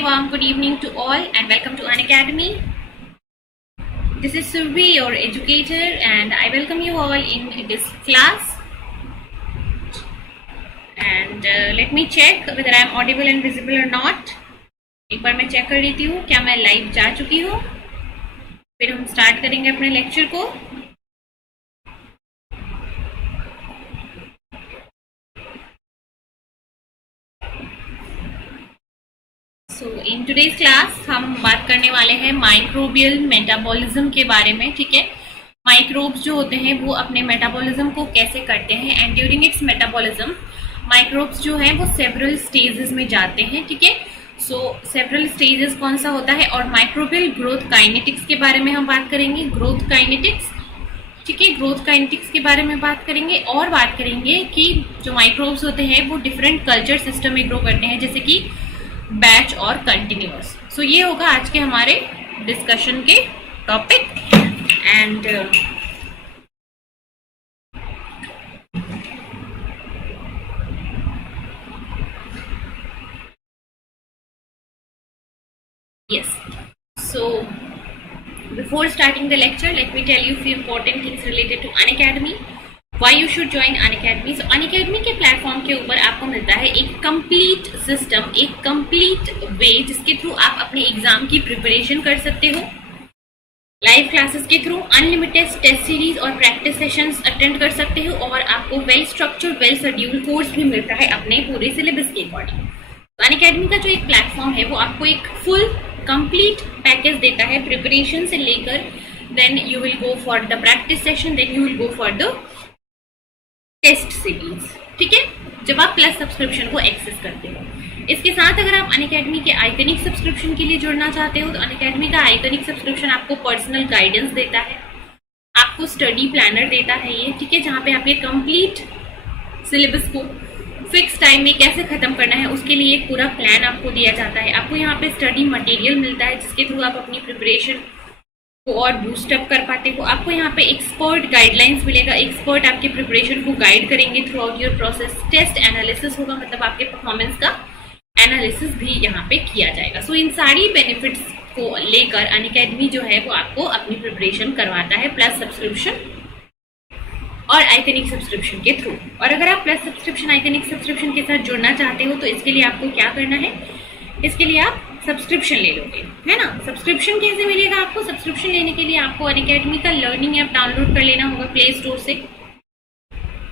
very warm good evening to all and welcome to Unacademy. This is Survi, your educator, and I welcome you all in this class. And let me check whether I am audible and visible or not. एक बार मैं check कर लेती हूँ क्या मैं live जा चुकी हूँ, फिर हम स्टार्ट करेंगे अपने लेक्चर को. सो इन टुडेज क्लास हम बात करने वाले हैं माइक्रोबियल मेटाबॉलिज्म के बारे में. ठीक है, माइक्रोब्स जो होते हैं वो अपने मेटाबॉलिज्म को कैसे करते हैं and during its metabolism microbes जो है वो सेवरल स्टेजेस में जाते हैं. ठीक है, सो सेवरल स्टेजेस कौन सा होता है और माइक्रोबियल ग्रोथ काइनेटिक्स के बारे में हम बात करेंगे. ग्रोथ काइनेटिक्स, ठीक है, ग्रोथ काइनेटिक्स के बारे में बात करेंगे और बात करेंगे कि जो माइक्रोब्स होते हैं वो डिफरेंट कल्चर सिस्टम में ग्रो करते हैं, जैसे कि बैच और कंटिन्यूअस. सो ये होगा आज के हमारे डिस्कशन के topic. And yes, so before starting the lecture let me tell you few important things related to Unacademy. Why you should join Unacademy? So Unacademy के प्लेटफॉर्म के ऊपर आपको मिलता है एक कंप्लीट सिस्टम, एक कंप्लीट वे जिसके थ्रू आप अपने एग्जाम की प्रिपरेशन कर सकते हो. लाइव क्लासेस के थ्रू अनलिमिटेड टेस्ट सीरीज और प्रैक्टिस सेशंस अटेंड कर सकते हो और आपको well structured well scheduled course भी मिलता है अपने पूरे सिलेबस के अकॉर्डिंग. तो Unacademy का जो एक प्लेटफॉर्म है वो आपको एक फुल कंप्लीट पैकेज देता है प्रिपरेशन से लेकर, then you will go for the practice session, then you will go for the test series. ठीक है, जब आप प्लस सब्सक्रिप्शन को एक्सेस करते हो. इसके साथ अगर आप Unacademy के आइकनिक सब्सक्रिप्शन के लिए जुड़ना चाहते हो तो Unacademy का आइकनिक सब्सक्रिप्शन आपको पर्सनल गाइडेंस देता है, आपको स्टडी प्लानर देता है ये. ठीक है, जहाँ पे आपके कंप्लीट सिलेबस को फिक्स टाइम में कैसे खत्म करना है उसके लिए एक पूरा प्लान आपको दिया जाता है. आपको यहाँ पे स्टडी मटेरियल मिलता है जिसके थ्रू आप अपनी प्रिपरेशन को और बूस्टअप कर पाते हो. आपको यहाँ पे एक्सपर्ट गाइडलाइंस मिलेगा, एक्सपर्ट आपके प्रिपरेशन को गाइड करेंगे throughout your process. Test analysis होगा, मतलब आपके परफॉर्मेंस का एनालिसिस भी यहाँ पे किया जाएगा. सो इन सारी बेनिफिट्स को लेकर Unacademy जो है वो आपको अपनी प्रिपरेशन करवाता है प्लस सब्सक्रिप्शन और आइकनिक सब्सक्रिप्शन के थ्रू. और अगर आप प्लस सब्सक्रिप्शन आइकनिक सब्सक्रिप्शन के साथ जुड़ना चाहते हो तो इसके लिए आपको क्या करना है, इसके लिए आप सब्सक्रिप्शन ले लोगे, है ना. सब्सक्रिप्शन कैसे मिलेगा आपको? सब्सक्रिप्शन लेने के लिए आपको Unacademy का लर्निंग ऐप डाउनलोड कर लेना होगा प्ले स्टोर से.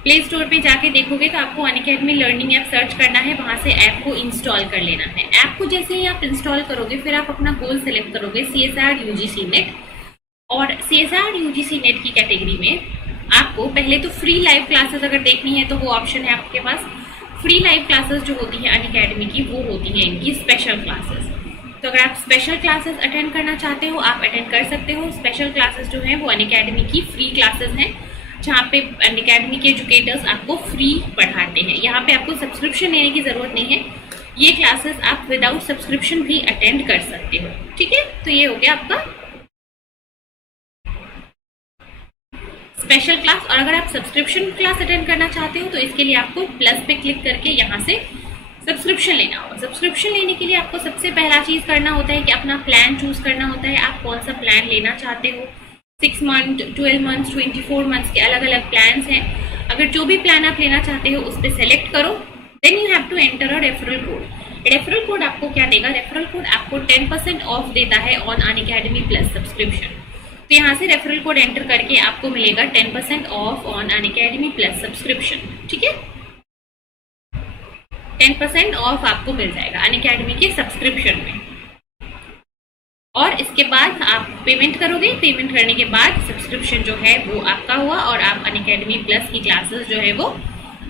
प्ले स्टोर पे जाके देखोगे तो आपको Unacademy लर्निंग ऐप सर्च करना है, वहां से ऐप को इंस्टॉल कर लेना है. ऐप को जैसे ही आप इंस्टॉल करोगे फिर आप अपना गोल सेलेक्ट करोगे CSIR UGC नेट. और CSIR UGC नेट की कैटेगरी में आपको पहले तो फ्री लाइव क्लासेस अगर देखनी है तो वो ऑप्शन है आपके पास. फ्री लाइव क्लासेस जो होती है Unacademy की वो होती है इनकी स्पेशल क्लासेस. तो अगर आप स्पेशल क्लासेस अटेंड करना चाहते हो आप अटेंड कर सकते हो. स्पेशल क्लासेस जो है वो Unacademy की फ्री क्लासेस हैं जहाँ पे Unacademy के एजुकेटर्स आपको फ्री पढ़ाते हैं. यहाँ पे आपको सब्सक्रिप्शन लेने की जरूरत नहीं है, ये क्लासेस आप विदाउट सब्सक्रिप्शन भी अटेंड कर सकते हो. ठीक है, तो ये हो गया आपका स्पेशल क्लास. और अगर आप सब्सक्रिप्शन क्लास अटेंड करना चाहते हो तो इसके लिए आपको प्लस पे क्लिक करके यहाँ से सब्सक्रिप्शन लेना होगा. सब्सक्रिप्शन लेने के लिए आपको सबसे पहला चीज करना होता है कि अपना प्लान चूज करना होता है. आप कौन सा प्लान लेना चाहते हो. 6 मंथ, 12 मंथ, 24 मंथ्स के अलग अलग प्लान्स हैं. अगर जो भी प्लान आप लेना चाहते हो उस पर सेलेक्ट करो, then you have to enter a referral code. Referral code आपको क्या देगा? रेफरल कोड आपको 10% ऑफ देता है ऑन Unacademy प्लस सब्सक्रिप्शन. तो यहाँ से रेफरल कोड एंटर करके आपको मिलेगा 10% of on Unacademy plus subscription. ठीक है, 10% ऑफ आपको मिल जाएगा Unacademy के सब्सक्रिप्शन में. और इसके बाद आप पेमेंट करोगे. पेमेंट करने के बाद सब्सक्रिप्शन जो है वो आपका हुआ और आप Unacademy प्लस की क्लासेस जो है वो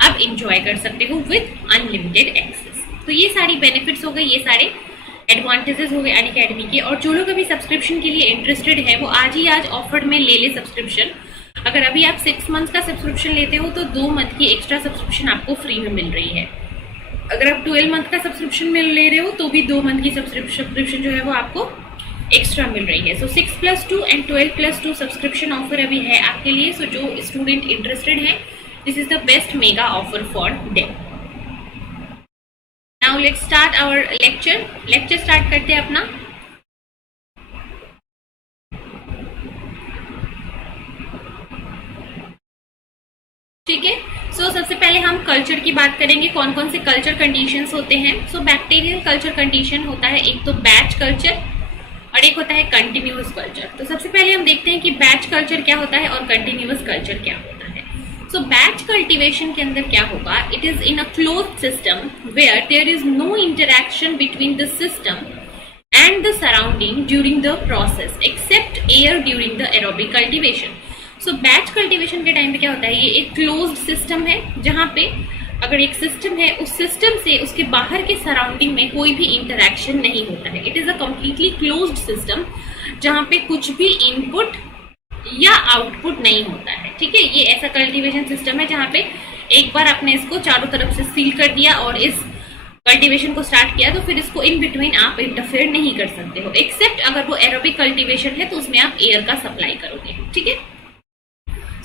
आप इंजॉय कर सकते हो विद अनलिमिटेड एक्सेस. तो ये सारी बेनिफिट्स हो गए, ये सारे एडवांटेजेस हो गए Unacademy के. और जो लोग अभी सब्सक्रिप्शन के लिए इंटरेस्टेड है वो आज ऑफर में ले ले सब्सक्रिप्शन. अगर अभी आप 6 मंथ का सब्सक्रिप्शन लेते हो तो 2 मंथ की एक्स्ट्रा सब्सक्रिप्शन आपको फ्री में मिल रही है. अगर आप 12 मंथ का सब्सक्रिप्शन में ले रहे हो तो भी 2 मंथ की सब्सक्रिप्शन जो है वो आपको एक्स्ट्रा मिल रही है. सो 6+2 एंड 12+2 सब्सक्रिप्शन ऑफर अभी है आपके लिए. सो जो स्टूडेंट इंटरेस्टेड है, this is the best mega offer for them. Now now let's start our lecture start करते हैं अपना। ठीक है, सो सबसे पहले हम कल्चर की बात करेंगे, कौन कौन से कल्चर कंडीशंस होते हैं। सो बैक्टीरियल कल्चर कंडीशन होता है एक तो बैच कल्चर और एक होता है कंटिन्यूअस कल्चर। तो सबसे पहले हम देखते हैं कि बैच कल्चर क्या होता है और कंटिन्यूअस कल्चर क्या होता है। सो बैच कल्टीवेशन के अंदर क्या होगा, it is in a closed system where there is no interaction between the system and the surrounding during the process except air during the aerobic cultivation. So batch cultivation के time पे क्या होता है, ये एक क्लोज्ड सिस्टम है जहां पे अगर एक सिस्टम है उस सिस्टम से उसके बाहर के सराउंडिंग में कोई भी इंटरैक्शन नहीं होता है। It is a completely closed system जहां पे कुछ भी इनपुट या आउटपुट नहीं होता है। ठीक है, ये ऐसा कल्टीवेशन सिस्टम है जहां पे एक बार आपने इसको चारों तरफ से सील कर दिया और इस कल्टीवेशन को स्टार्ट किया तो फिर इसको इन बिटवीन आप इंटरफेयर नहीं कर सकते हो, एक्सेप्ट अगर वो एरोबिक कल्टीवेशन है तो उसमें आप एयर का सप्लाई करोगे। ठीक है,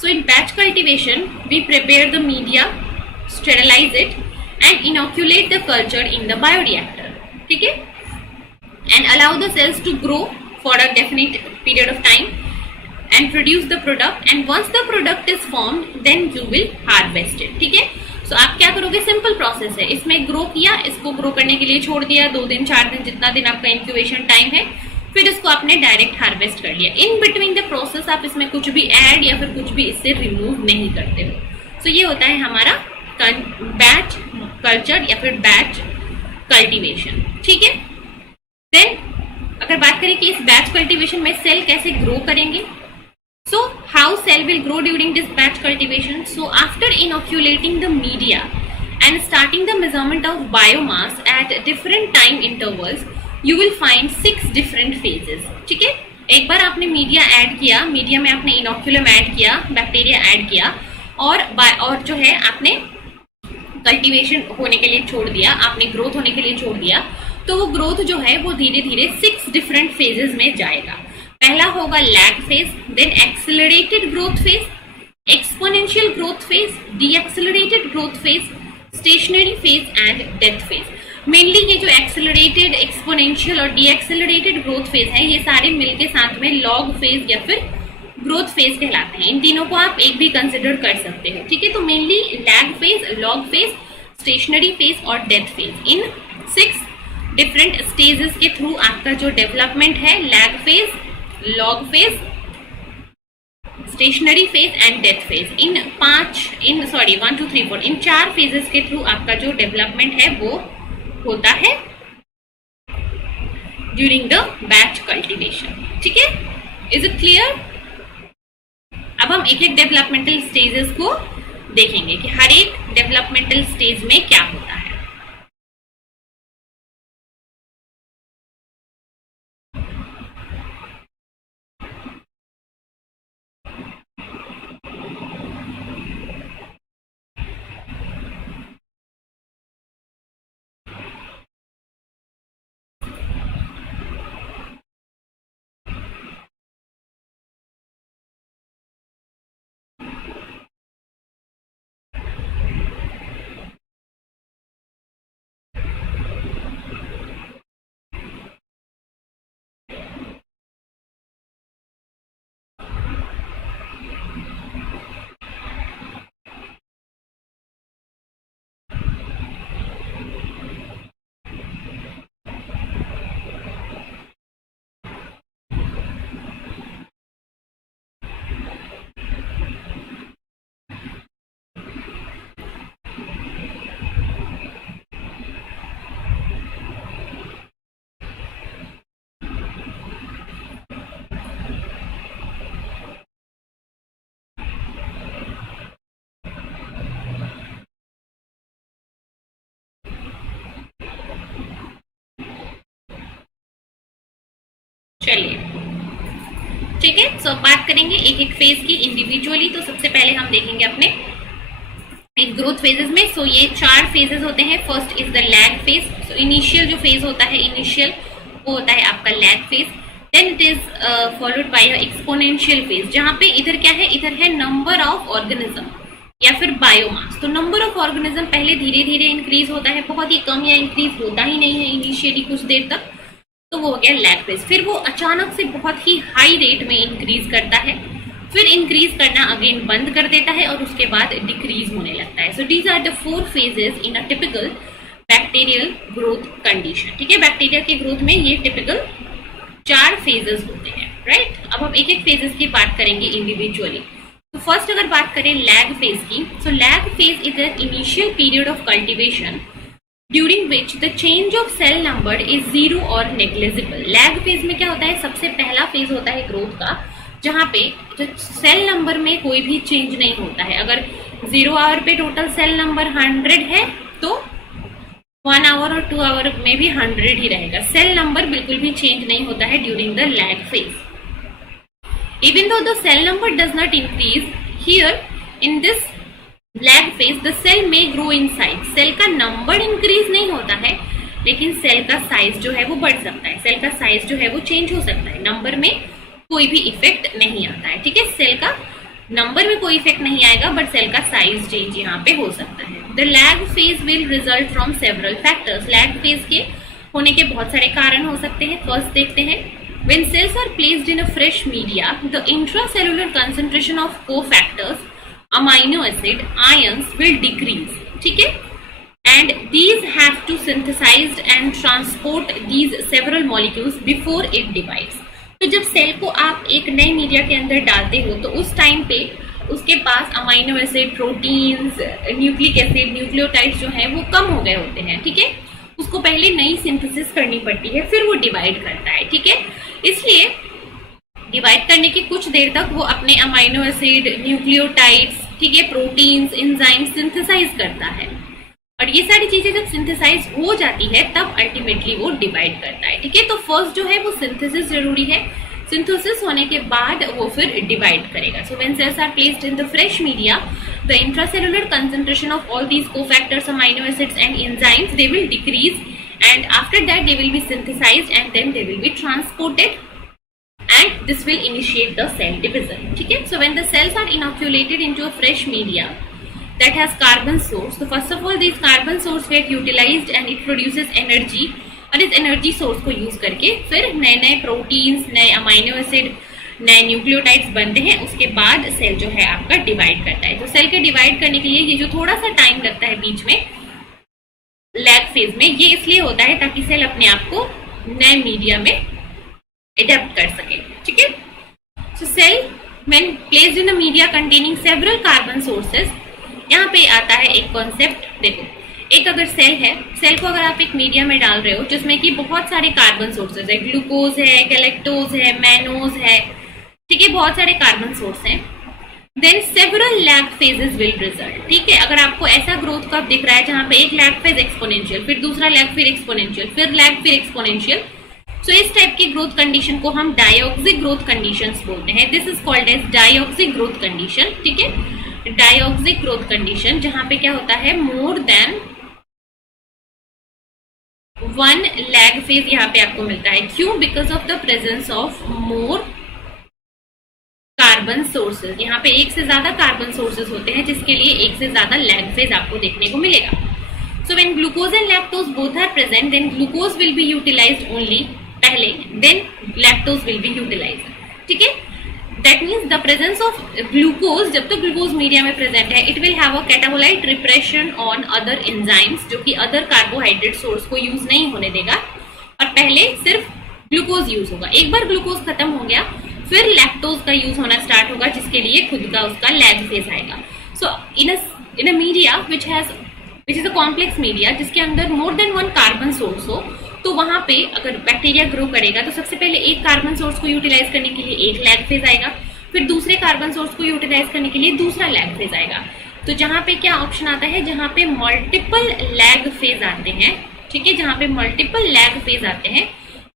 so in batch cultivation we prepare the media, sterilize it and inoculate the culture in the bioreactor. ठीक है, and allow the cells to grow for a definite period of time and produce the product, and once the product is formed then you will harvest it. ठीक है, so आप क्या करोगे, simple process है, इसमें grow किया, इसको grow करने के लिए छोड़ दिया 2 दिन 4 दिन जितना दिन आपका इंक्यूबेशन टाइम है, फिर इसको आपने डायरेक्ट हार्वेस्ट कर लिया। इन बिटवीन द प्रोसेस आप इसमें कुछ भी ऐड या फिर कुछ भी इससे रिमूव नहीं करते हो। सो ये होता है हमारा बैच कल्चर या फिर बैच कल्टीवेशन। ठीक है, देन अगर बात करें कि इस बैच कल्टीवेशन में सेल कैसे ग्रो करेंगे, so how cell will grow during this batch cultivation. So after inoculating the media and starting the measurement of biomass at different time intervals you will find 6 different phases. ठीक है, एक बार आपने media add किया, media में आपने inoculum add किया, bacteria add किया और जो है आपने कल्टीवेशन होने के लिए छोड़ दिया, आपने ग्रोथ होने के लिए छोड़ दिया, तो वो ग्रोथ जो है वो धीरे धीरे 6 डिफरेंट फेजेस में जाएगा। पहला होगा lag phase, then accelerated growth phase, exponential growth phase, decelerated growth phase, stationary phase and death phase. Mainly ये जो एक्सेलरेटेड, एक्सपोनेंशियल और डीएक्सेलरेटेड ग्रोथ फेज है, ये सारे मिलके साथ में लॉग फेज या फिर ग्रोथ फेज कहलाते हैं। इन तीनों को आप एक भी कंसिडर कर सकते हो। ठीक है, तो mainly lag phase, log phase, stationary phase और डेथ फेज, इन 6 डिफरेंट स्टेजेस के थ्रू आपका जो डेवलपमेंट है, lag phase, log phase, stationary phase and death phase, in 1 2 3 4 in 4 phases के थ्रू आपका जो डेवलपमेंट है वो होता है ड्यूरिंग द बैच कल्टीवेशन। ठीक है, इज इट क्लियर? अब हम एक एक डेवलपमेंटल स्टेजेस को देखेंगे कि हर एक डेवलपमेंटल स्टेज में क्या होता है। चलिए, ठीक है, सो बात करेंगे एक एक फेज की इंडिविजुअली। तो सबसे पहले हम देखेंगे अपने इन ग्रोथ फेजेस में। सो ये 4 फेजेस होते हैं। First is the lag phase. So initial जो फेज होता है, इनिशियल वो होता है आपका lag phase. Then it is followed by exponential phase, जहां पे इधर क्या है, इधर है नंबर ऑफ ऑर्गेनिज्म। या फिर बायोमास। तो नंबर ऑफ ऑर्गेनिज्म पहले धीरे धीरे इंक्रीज होता है, बहुत ही कम या इंक्रीज होता ही नहीं है इनिशियली कुछ देर तक, तो वो हो गया लैग फेज। फिर वो अचानक से बहुत ही हाई रेट में इंक्रीज करता है, फिर इंक्रीज करना अगेन बंद कर देता है और उसके बाद डिक्रीज होने लगता है। So these are the 4 phases in a typical bacterial growth condition. ठीक है, बैक्टीरिया के ग्रोथ में ये टिपिकल 4 फेजेस होते हैं, राइट। अब हम एक एक फेजेस की बात करेंगे इंडिविजुअली। तो फर्स्ट अगर बात करें लैग फेज की, so lag phase is an initial period of cultivation during which the change of cell number is 0 और नेग्लिजिबल। लैग फेज में क्या होता है, सबसे पहला फेज होता है ग्रोथ का, जहाँ पे जो सेल नंबर में कोई भी चेंज नहीं होता है। अगर 0 आवर पे टोटल सेल नंबर 100 है तो 1 आवर और 2 आवर में भी 100 ही रहेगा। सेल नंबर बिल्कुल भी चेंज नहीं होता है during the lag phase. Even though the cell number does not increase, here in this lag phase the cell may grow in size. Cell का नंबर इंक्रीज नहीं होता है, लेकिन सेल का साइज जो है वो बढ़ सकता है, सेल का साइज जो है वो चेंज हो सकता है। नंबर में कोई भी इफेक्ट नहीं आता है, ठीक है। सेल का नंबर में कोई इफेक्ट नहीं आएगा, बट सेल का साइज चेंज यहाँ पे हो सकता है। The lag phase will result from several factors. Lag phase के होने के बहुत सारे कारण हो सकते हैं। फर्स्ट देखते हैं, when cells are placed in a fresh media, the intracellular concentration of cofactors, amino acid, ions will decrease. ठीक है, and these have to synthesize and transport these several molecules before it divides. तो जब cell को आप एक नए media के अंदर डालते हो तो उस टाइम पे उसके पास amino acid, proteins, nucleic acid, nucleotides जो है वो कम हो गए होते हैं, ठीक है। उसको पहले नई सिंथेसिस करनी पड़ती है, फिर वो डिवाइड करता है, ठीक है। इसलिए डिवाइड करने की कुछ देर तक वो अपने अमाइनो एसिड, न्यूक्लियोटाइड्स, ठीक है, प्रोटीन्स, एंजाइम सिंथेसाइज करता है, और ये सारी चीजें जब सिंथेसाइज हो जाती है तब अल्टीमेटली वो डिवाइड करता है, ठीक है। तो फर्स्ट जो है वो सिंथेसिस जरूरी है, सिंथेसिस होने के बाद वो फिर डिवाइड करेगा। So when cells are placed in the fresh media, the intracellular concentration of all these cofactors, amino acids and enzymes, they will decrease and after that they will be synthesized and then they will be transported and this will initiate the cell division. ठीक है, so when the cells are inoculated into a fresh media that has carbon source, so first of all these carbon source get utilized and it produces energy, और इस energy source को use करके फिर नए नए proteins, नए amino acid, नए nucleotides बनते हैं। उसके बाद सेल जो है आपका डिवाइड करता है। तो सेल के डिवाइड करने के लिए ये जो थोड़ा सा टाइम लगता है बीच में लैग फेज में, ये इसलिए होता है ताकि सेल अपने आप को नए मीडिया में एडेप्ट कर सके, ठीक है। So cell when placed in a media containing several carbon sources, यहाँ पे आता है एक कॉन्सेप्ट। देखो, एक अगर सेल है, सेल को अगर आप एक मीडिया में डाल रहे हो जिसमें कि बहुत सारे कार्बन सोर्सेज है, ग्लूकोज है, गैलेक्टोज है, मैनोज है, ठीक है, बहुत सारे कार्बन सोर्स हैं, then several lag phases will result. ठीक है, अगर आपको ऐसा ग्रोथ कर्व दिख रहा है जहां पे एक लैग फेज एक्सपोनेंशियल, फिर दूसरा लैग, फिर एक्सपोनेंशियल, फिर लैग, फिर एक्सपोनेंशियल, सो इस टाइप की ग्रोथ कंडीशन को हम डायोक्सिक ग्रोथ कंडीशंस बोलते हैं। This is called as diauxic growth condition, ठीक है। डायोक्सिक ग्रोथ कंडीशन जहां पे क्या होता है, मोर देन 1 लैग फेज यहाँ पे आपको मिलता है। क्यों? Because of the presence of more carbon sources. यहाँ पे एक से ज्यादा कार्बन सोर्सेज होते हैं जिसके लिए एक से ज्यादा लैग फेज आपको देखने को मिलेगा। So when glucose and lactose both are present, then glucose will be utilized only पहले, then lactose will be utilized, ठीक है। That means the presence of glucose, जब तक ग्लूकोज मीडिया में प्रेजेंट है, it will have a catabolite repression on other enzymes, जो कि other carbohydrate source को यूज नहीं होने देगा, और पहले सिर्फ ग्लूकोज यूज होगा। एक बार ग्लूकोज खत्म हो गया, फिर लैक्टोज का यूज होना स्टार्ट होगा, जिसके लिए खुद का उसका लैग फेज आएगा। So in a media which is a complex media, जिसके अंदर मोर देन 1 कार्बन सोर्स हो, तो वहां पे अगर बैक्टीरिया ग्रो करेगा तो सबसे पहले एक कार्बन सोर्स को यूटिलाइज करने के लिए एक लैग फेज आएगा, फिर दूसरे कार्बन सोर्स को यूटिलाइज करने के लिए दूसरा लैग फेज आएगा। तो जहां पे क्या ऑप्शन आता है, जहां पे मल्टीपल लैग फेज आते हैं, ठीक है, जहां पे मल्टीपल लैग फेज आते हैं,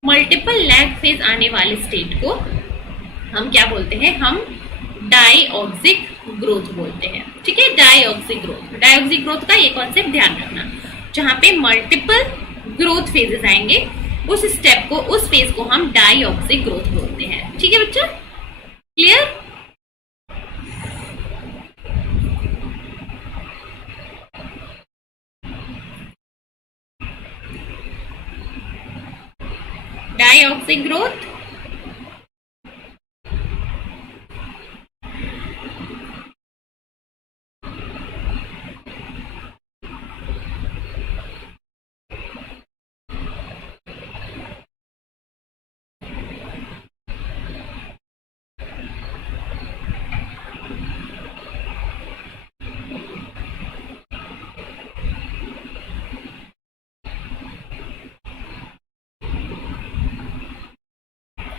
मल्टीपल लैग फेज आने वाले स्टेट को हम क्या बोलते हैं, हम डायऑक्सिक ग्रोथ बोलते हैं, ठीक है। डायऑक्सिक ग्रोथ का ये कॉन्सेप्ट ध्यान रखना, जहां पे मल्टीपल ग्रोथ फेजेस आएंगे, उस स्टेप को, उस फेज को हम डायऑक्सिक ग्रोथ बोलते हैं, ठीक है बच्चा, clear. Dioxic growth.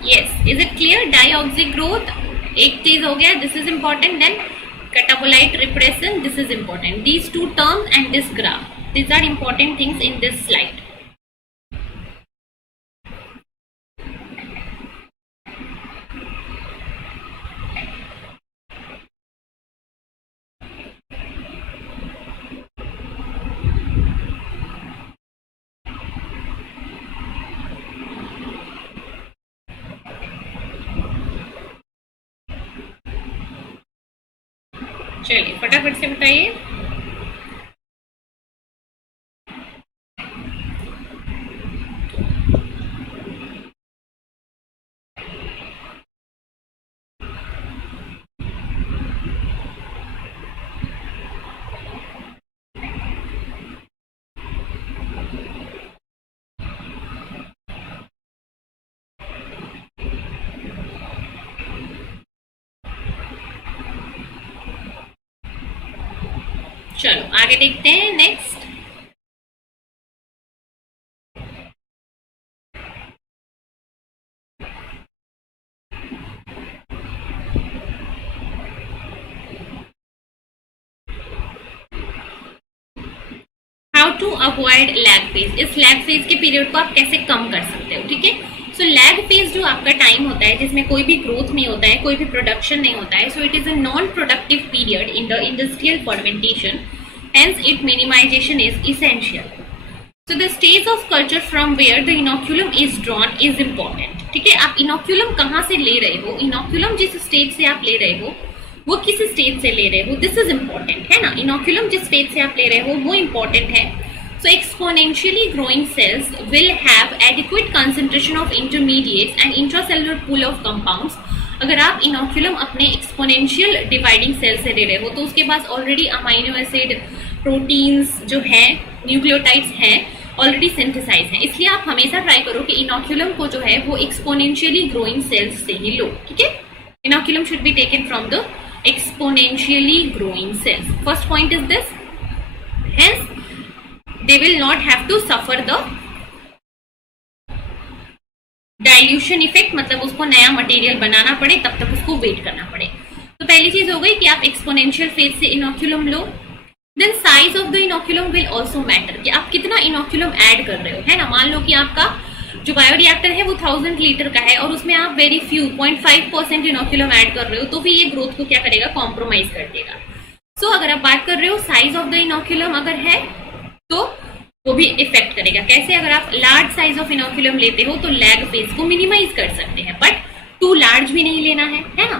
Yes, is it clear? Dioxic growth एक चीज हो गया, this is important. Then catabolite repression, this is important. These two terms and this graph, these are important things in this slide. चलिए फटाफट से बताइए। चलो आगे देखते हैं next. How to avoid lag phase. इस लैग फेज के पीरियड को आप कैसे कम कर सकते हो, ठीक है। सो लैग फेज जो आपका टाइम होता है जिसमें कोई भी ग्रोथ नहीं होता है, कोई भी प्रोडक्शन नहीं होता है, सो it is a non productive period in the industrial fermentation, hence its minimization is essential. So the stage of culture from where the inoculum is drawn is important. ठीक है, आप इनोक्यूलम कहाँ से ले रहे हो, इनोक्यूलम जिस स्टेज से आप ले रहे हो वो किस स्टेज से ले रहे हो, दिस इज इम्पोर्टेंट है ना। इनोक्यूलम जिस स्टेज से आप ले रहे हो वो इम्पोर्टेंट है। So exponentially growing cells will have adequate concentration of intermediates and intracellular pool of compounds. अगर आप इनोक्यूलम अपने एक्सपोनेंशियल डिवाइडिंग सेल से ले रहे हो तो उसके पास ऑलरेडी अमाइनो एसिड, प्रोटीन्स जो है, न्यूक्लियोटाइड्स हैं, ऑलरेडी सिंथेसाइज हैं। इसलिए आप हमेशा ट्राई करो कि इनोक्यूलम को जो है वो एक्सपोनेंशियली ग्रोइंग सेल्स से ही लो, ठीक है। Inoculum should be taken from the exponentially growing cells. First point is this, hence they will not have to suffer the dilution effect, मतलब उसको नया मटेरियल बनाना पड़े, तब तक उसको वेट करना पड़े। तो पहली चीज हो गई कि आप एक्सपोनेंशियल फेज से इनोक्यूलम लो। Then size of the inoculum will also matter, कि आप कितना इनोक्यूलम ऐड कर रहे हो, है ना। मान लो कि आपका जो बायोरिएक्टर है वो 1000 लीटर का है और उसमें आप वेरी फ्यू 0.5% इनोक्यूलम ऐड कर रहे हो, तो फिर ये ग्रोथ को क्या करेगा, कॉम्प्रोमाइज कर देगा। सो अगर आप बात कर रहे हो साइज ऑफ द इनोक्यूलम अगर है तो वो भी इफेक्ट करेगा। कैसे, अगर आप लार्ज साइज ऑफ इनोक्यूलम लेते हो तो लैग फेज को मिनिमाइज कर सकते हैं, बट टू लार्ज भी नहीं लेना है ना।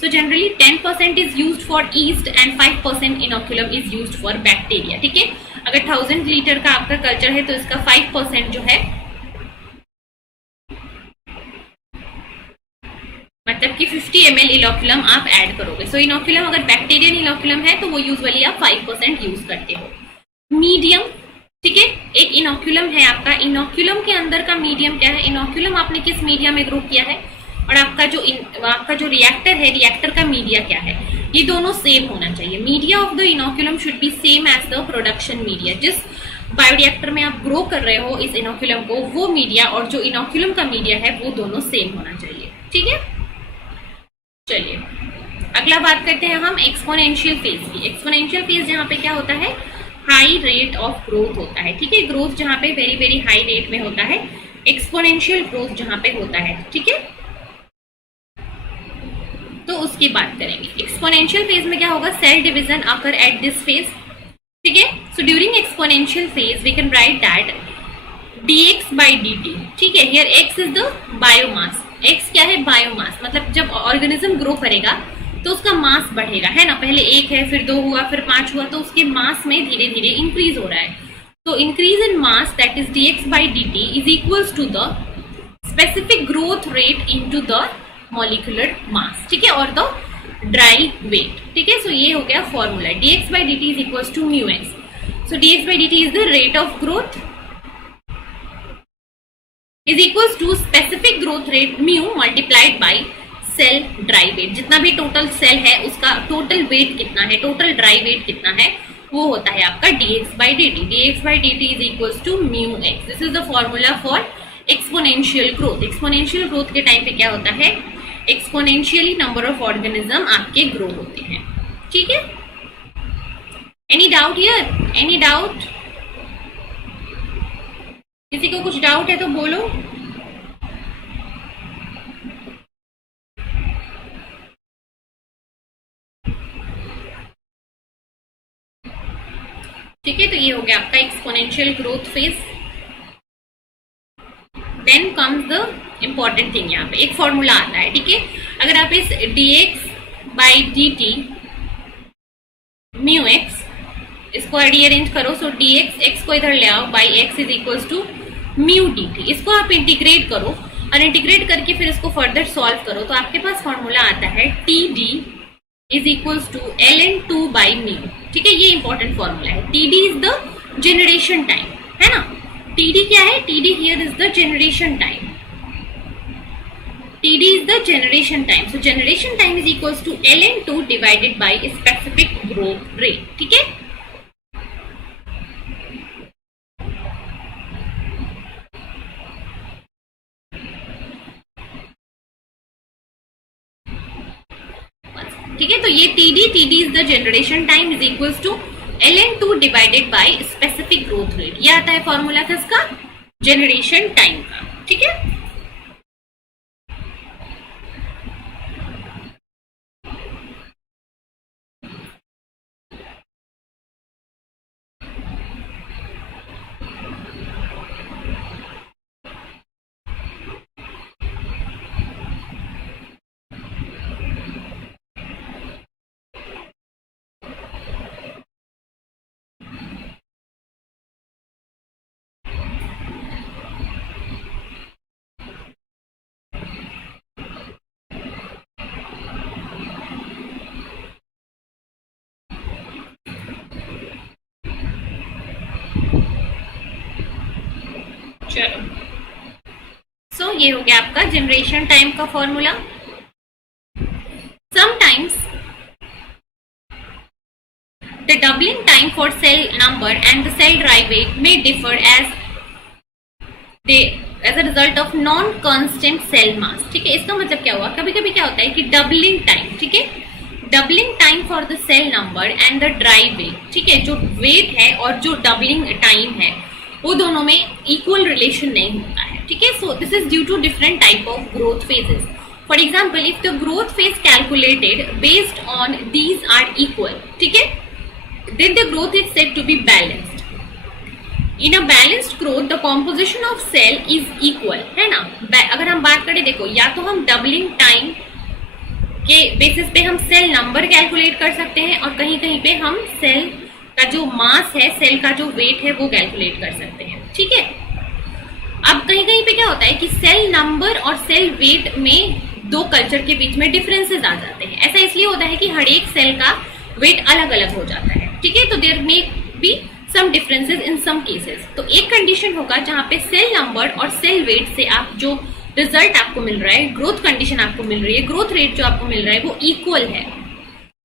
So generally 10% is used for east and 5% inoculum is used for bacteria, ठीक है। अगर 1000 लीटर का आपका कल्चर है तो इसका 5% जो है, मतलब कि 50 ml इनोक्यूलम आप ऐड करोगे। सो इनोक्यूलम अगर बैक्टीरियन इनोक्यूलम है तो वो यूजुअली आप 5% यूज करते हो। मीडियम, ठीक है, एक इनोक्यूलम है आपका, इनोक्यूलम के अंदर का मीडियम क्या है, इनोक्यूलम आपने किस मीडिया में ग्रो किया है और आपका जो रिएक्टर है, रिएक्टर का मीडिया क्या है, ये दोनों सेम होना चाहिए। Media of the inoculum should be same as the production media. जिस बायोरिएक्टर में आप ग्रो कर रहे हो इस इनोक्यूलम को, वो मीडिया और जो इनोक्यूलम का मीडिया है वो दोनों सेम होना चाहिए, ठीक है। चलिए अगला बात करते हैं हम एक्सपोनेंशियल फेज की। एक्सपोनेंशियल फेज जहाँ पे क्या होता है, हाई रेट ऑफ ग्रोथ होता है, ठीक है। ग्रोथ जहाँ पे वेरी वेरी हाई रेट में होता है, एक्सपोनेंशियल ग्रोथ जहाँ पे होता है, ठीक है। तो उसकी बात करेंगे। एक्सपोनेंशियल फेज में क्या होगा, cell division occur at this phase, ठीक है। So during exponential phase we can write that dx by dt, ठीक है। Here x is the biomass. x क्या है, बायोमास, मतलब जब ऑर्गेनिज्म ग्रो करेगा तो उसका मास बढ़ेगा, है ना। पहले 1 है, फिर 2 हुआ, फिर 5 हुआ, तो उसके मास में धीरे धीरे इंक्रीज हो रहा है। तो increase in mass that is dx by dt is equals to the growth rate into the molecular mass, ठीक है, और द ड्राई वेट, ठीक है। सो ये हो गया formula, dx by dt is equals to mu x. So dx by dt is the rate of growth is equals to specific growth rate mu multiplied by cell dry weight. जितना भी total sale है उसका total weight कितना है, total dry wait कितना है, वो होता है आपका dx by dt. dx by dt is equals to mu x. This is the formula for exponential growth. Exponential growth के टाइम पे क्या होता है, एक्सपोनेंशियली नंबर ऑफ ऑर्गेनिज्म आपके ग्रो होते हैं, ठीक है। Any doubt here, any doubt? किसी को कुछ डाउट है तो बोलो। ठीक है, तो ये हो गया आपका exponential growth phase. Then comes the important thing, यहाँ पे एक फॉर्मूला आता है, ठीक है। अगर आप इस dx by dt mu x इसको रीअरेंज करो, सो dx x को इधर ले आओ, by x is equals to mu dt। इसको आप इंटीग्रेट करो और इंटीग्रेट करके फिर इसको फर्दर सॉल्व करो, तो आपके पास फॉर्मूला आता है td is equals to ln2 by mu, ठीक है। ये इंपॉर्टेंट फॉर्मूला है। td is the generation time, है ना। td क्या है, td here is the generation time, td is the generation time. So generation time is equals to ln2 divided by specific growth rate, ठीक है। ठीक है, तो ये td is the generation time is equals to ln2 divided by specific growth rate. ये आता है formula किसका, जनरेशन टाइम का, ठीक है। चलो, सो ये हो गया आपका जनरेशन टाइम का formula. Sometimes the doubling time for cell number and the cell dry weight में differ as a result of non constant cell mass, ठीक है। इसका मतलब क्या हुआ, कभी कभी क्या होता है कि डबलिंग टाइम, ठीक है, doubling time for the cell number and the dry weight, ठीक है, जो वेट है और जो डबलिंग टाइम है वो दोनों में इक्वल रिलेशन नहीं होता है, ठीक है। So this is due to different type of growth phases. For example, if the growth phase calculated based on these are equal, ठीक है, then the growth is said to be balanced. In a balanced growth the composition of cell is equal, है ना. अगर हम बात करें, देखो, या तो हम डबलिंग टाइम के बेसिस पे हम सेल नंबर कैलकुलेट कर सकते हैं और कहीं कहीं पे हम सेल का जो मास है, सेल का जो वेट है, वो कैलकुलेट कर सकते हैं, ठीक है. अब कहीं कहीं पे क्या होता है कि सेल नंबर और सेल वेट में दो कल्चर के बीच में डिफरेंसेस आ जाते हैं. ऐसा इसलिए होता है कि हर एक सेल का वेट अलग अलग हो जाता है, ठीक है. तो there may be some differences in some cases. तो एक कंडीशन होगा जहां पे सेल नंबर और सेल वेट से आप जो रिजल्ट आपको मिल रहा है, ग्रोथ कंडीशन आपको मिल रही है, ग्रोथ रेट जो आपको मिल रहा है, वो इक्वल है.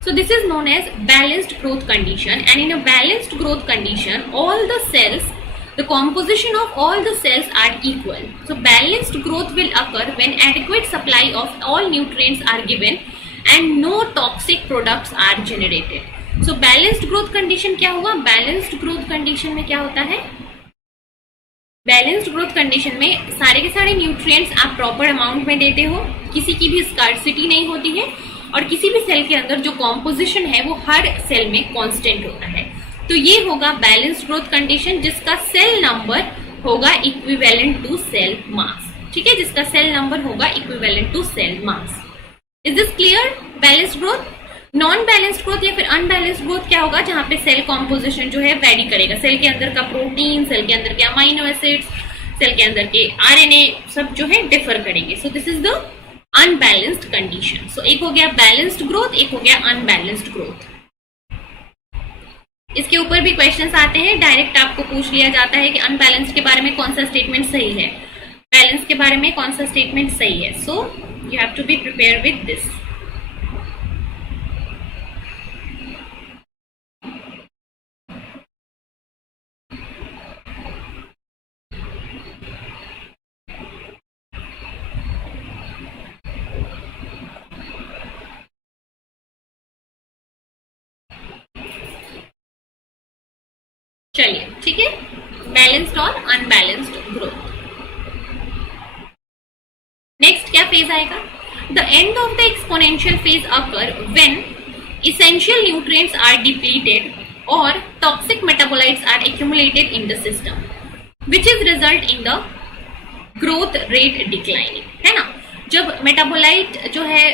So this is known as balanced growth condition, and in a balanced growth condition, all the cells, the composition of all the cells are equal. So balanced growth will occur when adequate supply of all nutrients are given and no toxic products are generated. So balanced growth condition क्या होगा? Balanced growth condition में क्या होता है? Balanced growth condition में सारे के सारे nutrients आप proper amount में देते हो, किसी की भी scarcity नहीं होती है और किसी भी सेल के अंदर जो कॉम्पोजिशन है वो हर सेल में कांस्टेंट होता है. तो ये होगा बैलेंस्ड ग्रोथ कंडीशन, जिसका सेल नंबर होगा इक्विवेलेंट टू सेल मास, ठीक है, जिसका सेल नंबर होगा equivalent to cell mass. Is this clear? Balanced growth. Non balanced growth या फिर अनबैलेंस्ड ग्रोथ क्या होगा? जहां पे सेल कॉम्पोजिशन जो है वेरी करेगा. सेल के अंदर का प्रोटीन, सेल के अंदर के अमाइनो एसिड्स, सेल के अंदर के आरएनए सब जो है डिफर करेंगे. So this is the unbalanced condition. So एक हो गया बैलेंस्ड ग्रोथ, एक हो गया अनबैलेंस्ड ग्रोथ. इसके ऊपर भी क्वेश्चंस आते हैं, डायरेक्ट आपको पूछ लिया जाता है कि अनबैलेंस्ड के बारे में कौन सा स्टेटमेंट सही है, बैलेंस के बारे में कौन सा स्टेटमेंट सही है. So you have to be prepare with this. चलिए ठीक है, बैलेंस्ड और अनबैलेंस्ड ग्रोथ. नेक्स्ट क्या फेज आएगा? The end of the exponential phase occur when essential nutrients are depleted or toxic metabolites are accumulated in the system which is result in the growth rate declining. है ना, जब metabolite जो है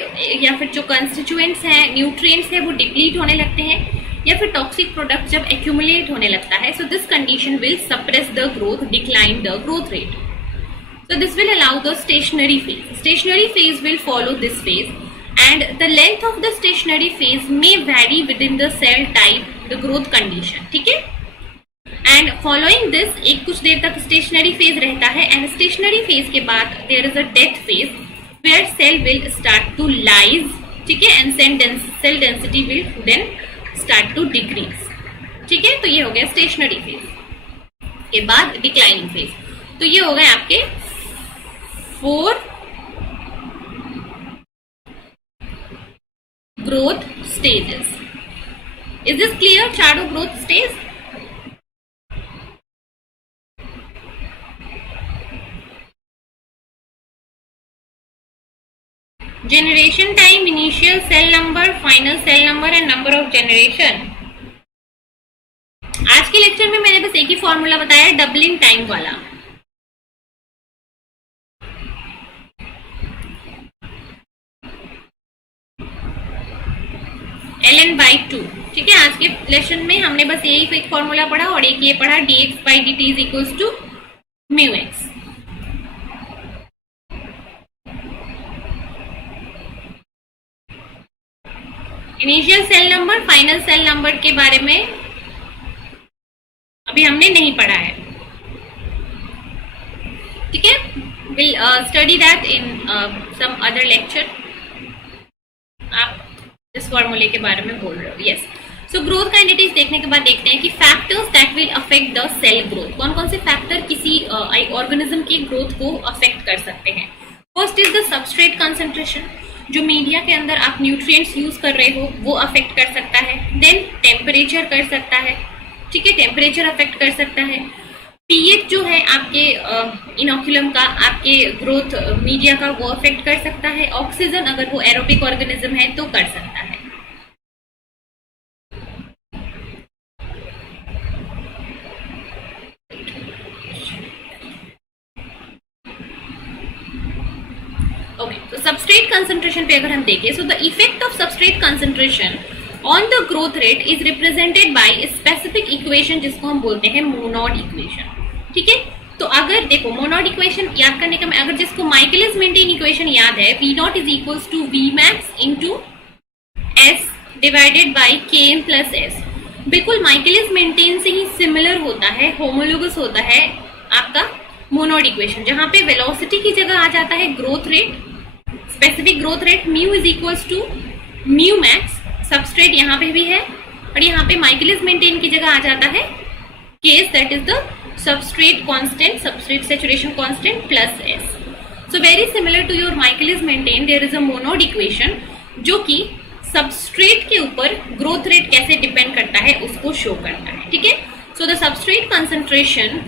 या फिर जो कंस्टिट्यूएंट्स हैं, न्यूट्रिएंट्स है, वो डिप्लीट होने लगते हैं या फिर टॉक्सिक प्रोडक्ट जब एक्यूमुलेट होने लगता है, so this condition will suppress the growth, decline the growth rate. So this will allow the stationary phase. Stationary phase will follow this phase and the length of the stationary phase may vary within the cell type, the growth condition. ठीक है? And following this एक कुछ देर तक stationary phase रहता है and stationary phase के बाद there is a death phase where cell will start to lyse. ठीक है? And cell density will then start to decrease. ठीक है? तो ये हो गया stationary phase. के बाद declining phase. तो ये हो गए आपके 4 growth stages. Is this clear? चारों growth stage? Generation time, initial cell number, final cell number and number of generation. आज के लेक्चर में मैंने बस एक ही फॉर्मूला बताया, डबलिंग टाइम वाला. ln/2. ठीक है, आज के लेसन में हमने बस यही एक फॉर्मूला पढ़ा और एक ये पढ़ा dx/dt is equals to μx. Initial cell number, final cell number के बारे में अभी हमने नहीं पढ़ा है. ठीक है, will study that in some other lecture. आप इस फॉर्मूले के बारे में बोल रहे हो. यस. सो ग्रोथ काइनेटिक्स देखने के बाद देखते हैं कि factors that will affect the cell growth. कौन कौन से फैक्टर किसी ऑर्गेनिज्म की ग्रोथ को अफेक्ट कर सकते हैं. First is the substrate concentration. जो मीडिया के अंदर आप न्यूट्रिएंट्स यूज कर रहे हो वो अफेक्ट कर सकता है. देन टेम्परेचर कर सकता है. ठीक है, टेम्परेचर अफेक्ट कर सकता है. पीएच जो है आपके इनोक्यूलम का, आपके ग्रोथ मीडिया का, वो अफेक्ट कर सकता है. ऑक्सीजन अगर वो एरोबिक ऑर्गेनिज्म है तो कर सकता है. ओके, तो सबस्ट्रेट कंसंट्रेशन पे अगर हम देखें, so the effect of substrate concentration on the growth rate is represented by specific equation जिसको हम बोलते हैं मोनोड इक्वेशन. ठीक है, तो अगर देखो मोनोड इक्वेशन याद करने का, अगर जिसको माइकलिस मेंटेन इक्वेशन याद है, V not is equals to V max into S divided by Km plus S. बिल्कुल माइकलिस मेंटेन से ही सिमिलर होता है, होमोलोगस होता है आपका मोनोड इक्वेशन, जहां पे वेलोसिटी की जगह आ जाता है growth rate, specific growth rate mu is equals to mu max. Substrate यहाँ पे भी है और यहाँ पे माइकलिस मेंटेन की जगह आ जाता है case, that is the substrate constant, substrate saturation constant plus S. So very similar to your Michaelis maintain, there is a monod equation जो कि substrate के ऊपर growth rate कैसे depend करता है उसको show करता है. ठीक है, so the substrate concentration,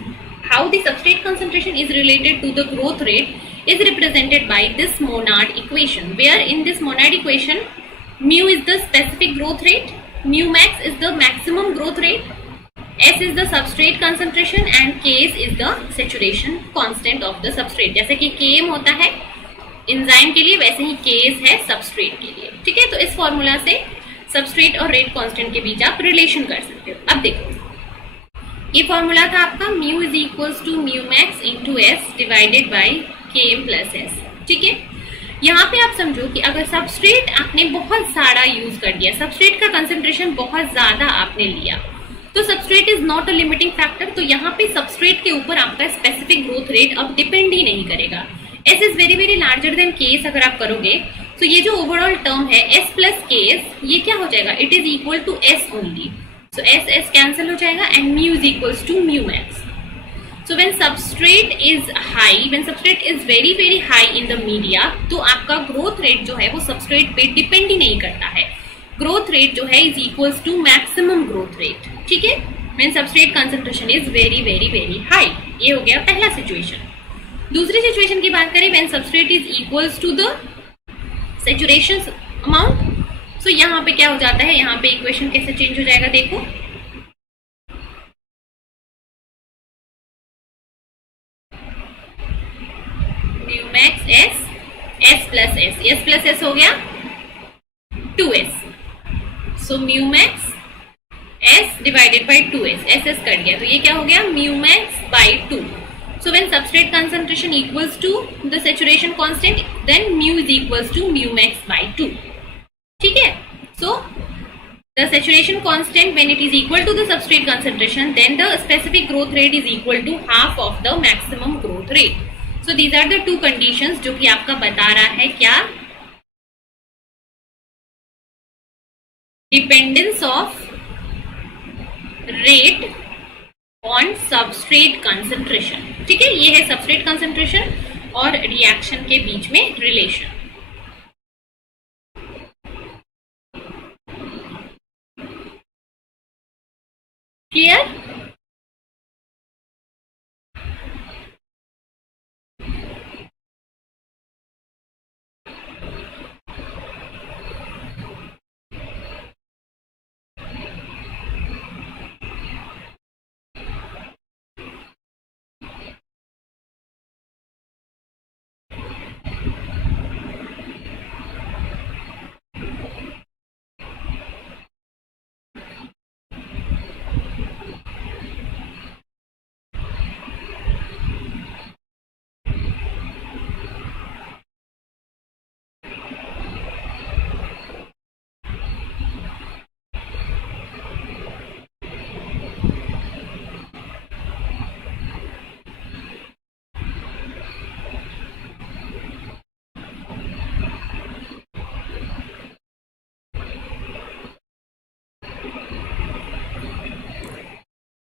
how the substrate concentration is related to the growth rate is represented by this monad equation, where in this monad equation mu is the specific growth rate, mu max is the maximum growth rate, S is the substrate concentration and Ks is the saturation constant of the substrate. जैसे कि Km होता है enzyme के लिए, वैसे ही Ks है substrate के लिए. ठीक है, तो इस फॉर्मूला से सबस्ट्रेट और रेट कांस्टेंट के बीच आप रिलेशन कर सकते हो. अब देखो, ये फॉर्मूला था आपका mu is equals to mu max into S divided by K M plus S. ठीक है, यहाँ पे आप समझो कि अगर सबस्ट्रेट आपने बहुत सारा यूज कर दिया, सबस्ट्रेट का कंसेंट्रेशन बहुत ज्यादा आपने लिया, तो substrate is not a limiting factor. तो यहाँ पे सबस्ट्रेट के ऊपर आपका स्पेसिफिक ग्रोथ रेट अब डिपेंड ही नहीं करेगा। S is very very larger than K S अगर आप करोगे तो ये जो ओवरऑल टर्म है एस प्लस के एस, ये क्या हो जाएगा, it is equal to S only. So S S cancel हो जाएगा and mu is equals to mu max. So when substrate is high, when substrate is very very high in the media, तो आपका growth rate जो है वो substrate पे depend ही नहीं करता है। Growth rate जो है is equals to maximum growth rate। ठीक है, when substrate concentration is very very very high। ये हो गया पहला situation। दूसरी situation की बात करें, when substrate is equals to the saturation amount, so यहाँ पे क्या हो जाता है, यहाँ पे equation कैसे change हो जाएगा देखो। Mu max S, S plus S, S plus S हो गया 2s। So mu max S divided by 2s, S S cut गया तो ये क्या हो गया, mu max by 2। So when substrate concentration equals to the saturation constant, then mu is equals to mu max by 2। ठीक है, सो the saturation constant when it is equal to the substrate concentration, then the specific growth rate is equal to half of the maximum growth rate. So these are the two conditions जो कि आपका बता रहा है क्या, dependence of rate on substrate concentration। ठीक है, ये है substrate concentration और reaction के बीच में relation। क्लियर?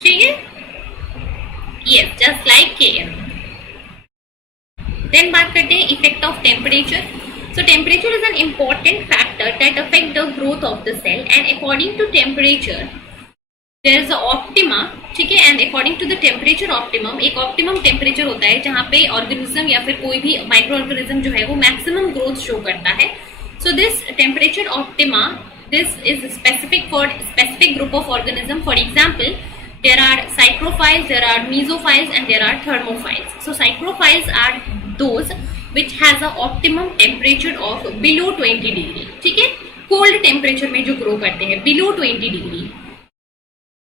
ठीक है, yes, just like Km। Then बात करते हैं effect of temperature. So temperature is an important factor that affect the growth of the cell and according to temperature there is a optima. ठीक है, and according to the temperature optimum, एक optimum temperature होता है जहां पे organism या फिर कोई भी माइक्रो ऑर्गेनिज्म जो है वो मैक्सिमम ग्रोथ शो करता है। So this temperature optima, this is specific for specific group of organism. For example, there are psychrophiles, there are mesophiles and there are thermophiles. So psychrophiles are those which has a optimum temperature of below 20 degree। ठीक है, cold temperature में जो grow करते हैं below 20 degree,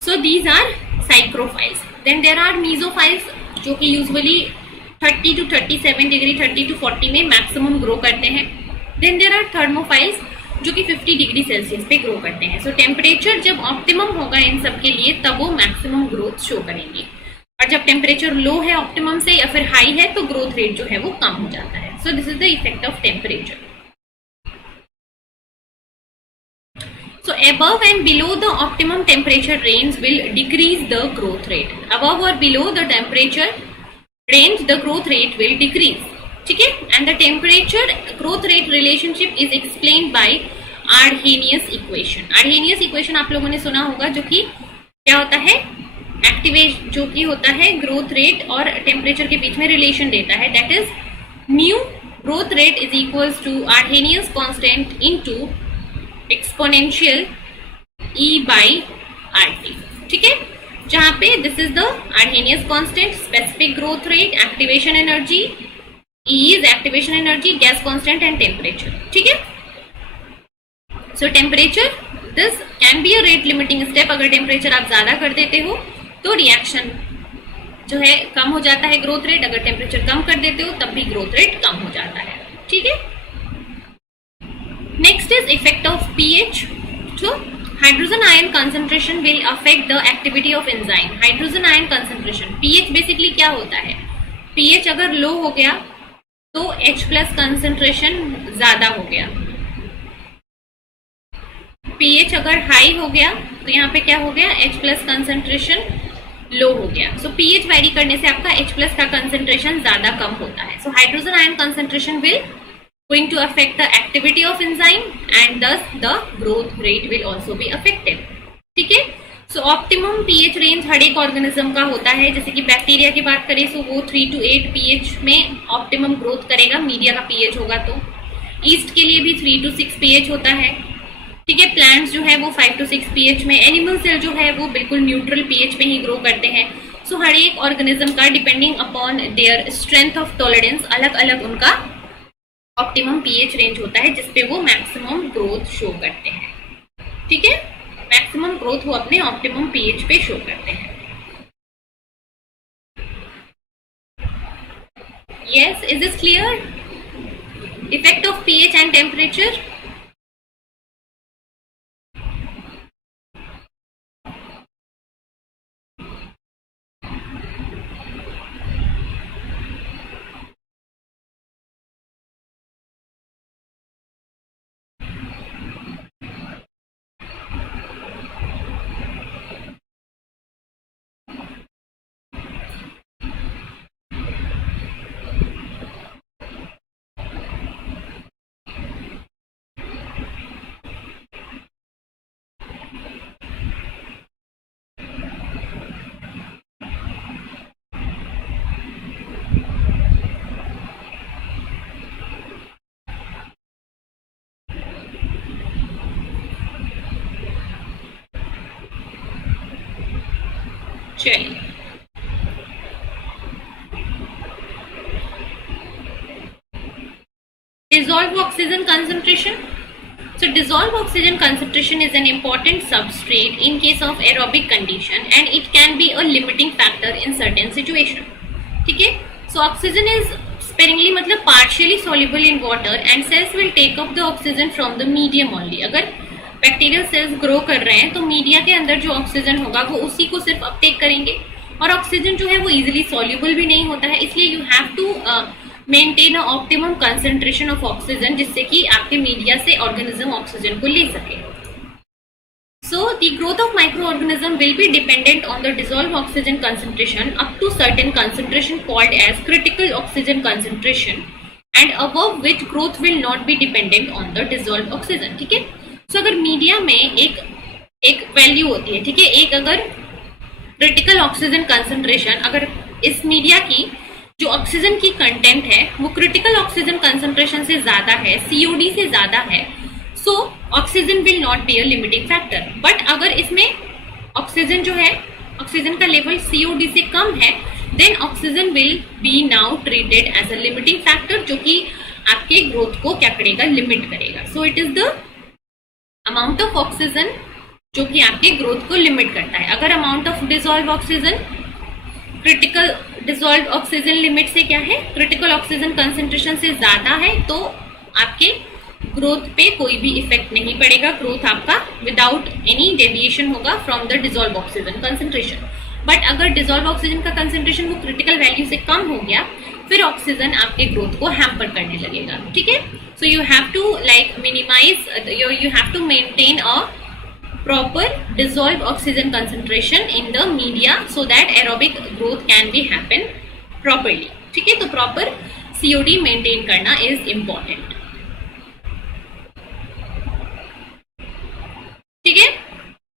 so these are psychrophiles। Then there are mesophiles जो कि usually 30 to 37 degree, 30 to 40 में maximum grow करते हैं। Then there are thermophiles जो कि 50 डिग्री सेल्सियस पे ग्रो करते हैं। सो टेम्परेचर जब ऑप्टिमम होगा इन सब के लिए तब वो मैक्सिमम ग्रोथ शो करेंगे, और जब टेम्परेचर लो है ऑप्टिमम से या फिर हाई है तो ग्रोथ रेट जो है वो कम हो जाता है। So this is the effect of temperature. So above and below the optimum temperature range will decrease the growth rate। above or below the temperature range the growth rate will decrease। ठीक है, and the temperature growth rate relationship is explained bye Arrhenius equation. Arrhenius equation आप लोगों ने सुना होगा, जो कि क्या होता है, एक्टिवेशन जो कि होता है ग्रोथ रेट और टेम्परेचर के बीच में रिलेशन देता है। That is mu growth rate is equals to Arrhenius constant into exponential E by RT. ठीक है, जहां पे this is the Arrhenius constant, specific growth rate, activation energy, E is activation energy, gas constant and temperature। ठीक है, so temperature this can be a rate limiting step। अगर temperature आप ज्यादा कर देते हो तो रिएक्शन जो है कम हो जाता है ग्रोथ रेट। अगर टेम्परेचर कम कर देते हो तब भी ग्रोथ रेट कम हो जाता है। ठीक है, next is effect of pH. तो hydrogen ion concentration will affect the activity of enzyme. Hydrogen ion concentration, pH basically क्या होता है, पीएच अगर लो हो गया तो H प्लस कंसंट्रेशन ज्यादा हो गया, पीएच अगर हाई हो गया तो यहाँ पे क्या हो गया, H प्लस कंसंट्रेशन लो हो गया। सो पीएच वेरी करने से आपका H प्लस का कंसंट्रेशन ज्यादा कम होता है। So hydrogen ion concentration will going to affect the activity of enzyme and thus the growth rate will also be affected। ठीक है, सो ऑप्टिमम पीएच रेंज हर एक ऑर्गेनिज्म का होता है। जैसे कि बैक्टीरिया की बात करें तो वो 3 to 8 पीएच में ऑप्टिमम ग्रोथ करेगा, मीडिया का पीएच होगा तो। ईस्ट के लिए भी 3 to 6 पीएच होता है। ठीक है, प्लांट्स जो है वो 5 to 6 पीएच में, एनिमल सेल जो है वो बिल्कुल न्यूट्रल पीएच में ही ग्रो करते हैं। सो हर एक ऑर्गेनिज्म का depending upon their strength of tolerance अलग अलग उनका ऑप्टिमम पीएच रेंज होता है जिसपे वो मैक्सिमम ग्रोथ शो करते हैं। ठीक है, मैक्सिमम ग्रोथ वो अपने ऑप्टिमम पीएच पे शो करते हैं। Yes, is this clear? Effect of pH and temperature. चलिए, dissolved oxygen concentration. So dissolved oxygen concentration is an important substrate in case of aerobic condition and it can be a limiting factor in certain situation. ठीक है, so oxygen is sparingly मतलब partially soluble in water and cells will take up the oxygen from the medium only। अगर bacterial cells grow कर रहे हैं तो media के अंदर जो ऑक्सीजन होगा वो उसी को सिर्फ अपटेक करेंगे और ऑक्सीजन जो है वो इजिली सॉल्युबल भी नहीं होता है, इसलिए you have to maintain a optimum concentration of oxygen जिससे कि आपके मीडिया से ऑर्गेनिज्म ऑक्सीजन को ले सके। So the growth of microorganism will be dependent on the dissolve oxygen concentration up to certain concentration called as critical oxygen concentration and above which growth will not be dependent on the dissolve oxygen. ठीक है, सो अगर media में एक value होती है, ठीक है, एक अगर क्रिटिकल ऑक्सीजन कंसंट्रेशन, अगर इस मीडिया की जो ऑक्सीजन की कंटेंट है वो क्रिटिकल ऑक्सीजन कंसंट्रेशन से ज्यादा है, सीओडी से ज्यादा है, so oxygen will not be a limiting factor. But अगर इसमें ऑक्सीजन जो है, ऑक्सीजन का लेवल सीओडी से कम है, then oxygen will be now treated as a limiting factor जो कि आपके ग्रोथ को क्या करेगा, लिमिट करेगा। So it is the amount of oxygen जो कि आपके ग्रोथ को लिमिट करता है। अगर amount of dissolve oxygen, critical dissolve oxygen limit से क्या है, क्रिटिकल ऑक्सीजन कंसंट्रेशन से ज्यादा है तो आपके ग्रोथ पे कोई भी इफेक्ट नहीं पड़ेगा, ग्रोथ आपका विदाउट एनी डेविएशन होगा from the dissolve oxygen concentration. But अगर डिसॉल्व ऑक्सीजन का कंसंट्रेशन वो क्रिटिकल वैल्यू से कम हो गया फिर ऑक्सीजन आपके ग्रोथ को हैम्पर करने लगेगा। ठीक है, so you have to like minimize, you have to maintain a proper dissolved oxygen concentration in the media so that aerobic growth can be happen properly। ठीक है, तो proper COD maintain करना is important। ठीक है,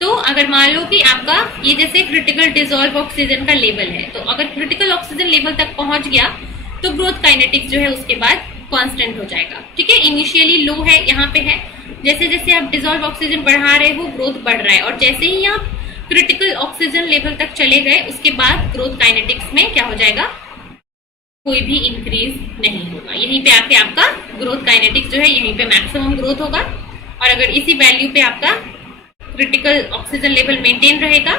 तो अगर मान लो कि आपका ये जैसे क्रिटिकल डिसॉल्व ऑक्सीजन का लेवल है, तो अगर क्रिटिकल ऑक्सीजन लेवल तक पहुंच गया तो ग्रोथ काइनेटिक्स जो है उसके बाद कांस्टेंट हो जाएगा। ठीक है, इनिशियली लो है, यहाँ पे है, जैसे जैसे आप डिसॉल्व ऑक्सीजन बढ़ा रहे हो ग्रोथ बढ़ रहा है और जैसे ही आप क्रिटिकल ऑक्सीजन लेवल तक चले गए उसके बाद ग्रोथ काइनेटिक्स में क्या हो जाएगा, कोई भी इंक्रीज नहीं होगा। यहीं पे आके आपका ग्रोथ काइनेटिक्स जो है यहीं पे मैक्सिमम ग्रोथ होगा और अगर इसी वैल्यू पे आपका क्रिटिकल ऑक्सीजन लेवल मेंटेन रहेगा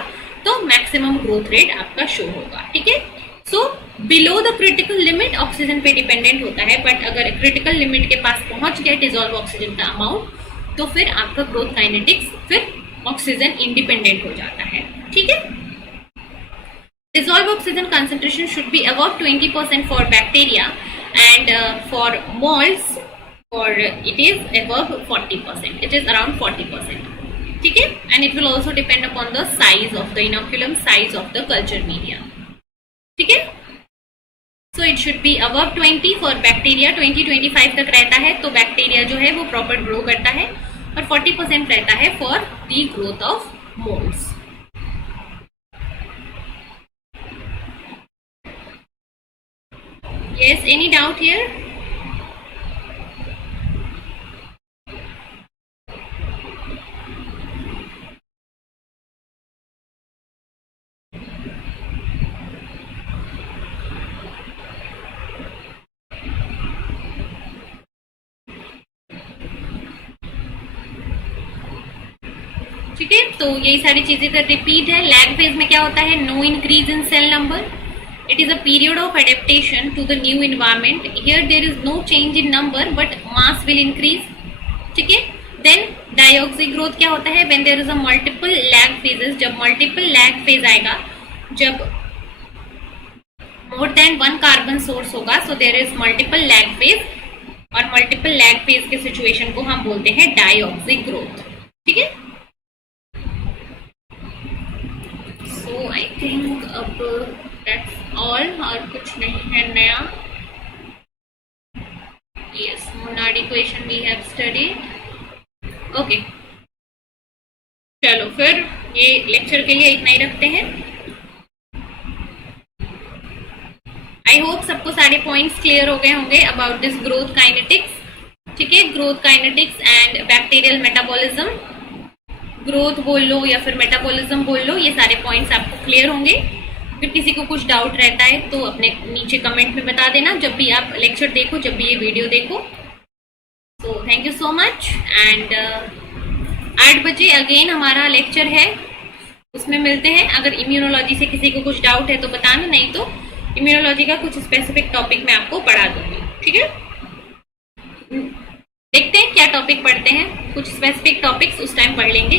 तो मैक्सिमम ग्रोथ रेट आपका शो होगा, ठीक है। So below the critical limit oxygen पे डिपेंडेंट होता है, बट अगर क्रिटिकल लिमिट के पास पहुंच गया डिजोल्व ऑक्सीजन का अमाउंट तो फिर आपका ग्रोथ काइनेटिक्स फिर ऑक्सीजन इंडिपेंडेंट हो जाता है, ठीक है। Dissolved oxygen concentration should be above 20% for bacteria and for molds for it is above 40%. It is around 40%. ठीक है, and it will also depend upon the size of the inoculum, size of the culture media. ठीक है, so it should be above 20 for bacteria. 20-25 तक रहता है तो bacteria जो है वो प्रॉपर ग्रो करता है, और 40% रहता है for the growth of molds. Yes, any doubt here? ठीक है, तो यही सारी चीजें का रिपीट है। लैग फेज में क्या होता है? No increase in cell number. It is a period of adaptation to the new environment. Here there is no change in number but mass will increase. ठीक है. Then diauxy growth क्या होता है? When there is a multiple lag phases. जब multiple lag phase आएगा, जब more than one carbon source होगा, so there is multiple lag phase, और multiple lag phase के situation को हम बोलते हैं diauxy growth. ठीक है. So I think अब that's all, और कुछ नहीं है नया. Yes, Monod equation we have studied. Okay. चलो फिर ये लेक्चर के लिए इतना ही रखते हैं. आई होप सबको सारे पॉइंट्स क्लियर हो गए होंगे अबाउट दिस ग्रोथ काइनेटिक्स. ठीक है, growth kinetics and bacterial metabolism. Growth बोल लो या फिर मेटाबॉलिज्म बोल लो, ये सारे पॉइंट्स आपको क्लियर होंगे. फिर किसी को कुछ डाउट रहता है तो अपने नीचे कमेंट में बता देना जब भी आप लेक्चर देखो, जब भी ये वीडियो देखो. So thank you so much. And 8 बजे अगेन हमारा लेक्चर है, उसमें मिलते हैं. अगर इम्यूनोलॉजी से किसी को कुछ डाउट है तो बताना, नहीं तो इम्यूनोलॉजी का कुछ स्पेसिफिक टॉपिक मैं आपको पढ़ा दूंगी. ठीक है, देखते हैं क्या टॉपिक पढ़ते हैं. कुछ स्पेसिफिक टॉपिक्स उस टाइम पढ़ लेंगे.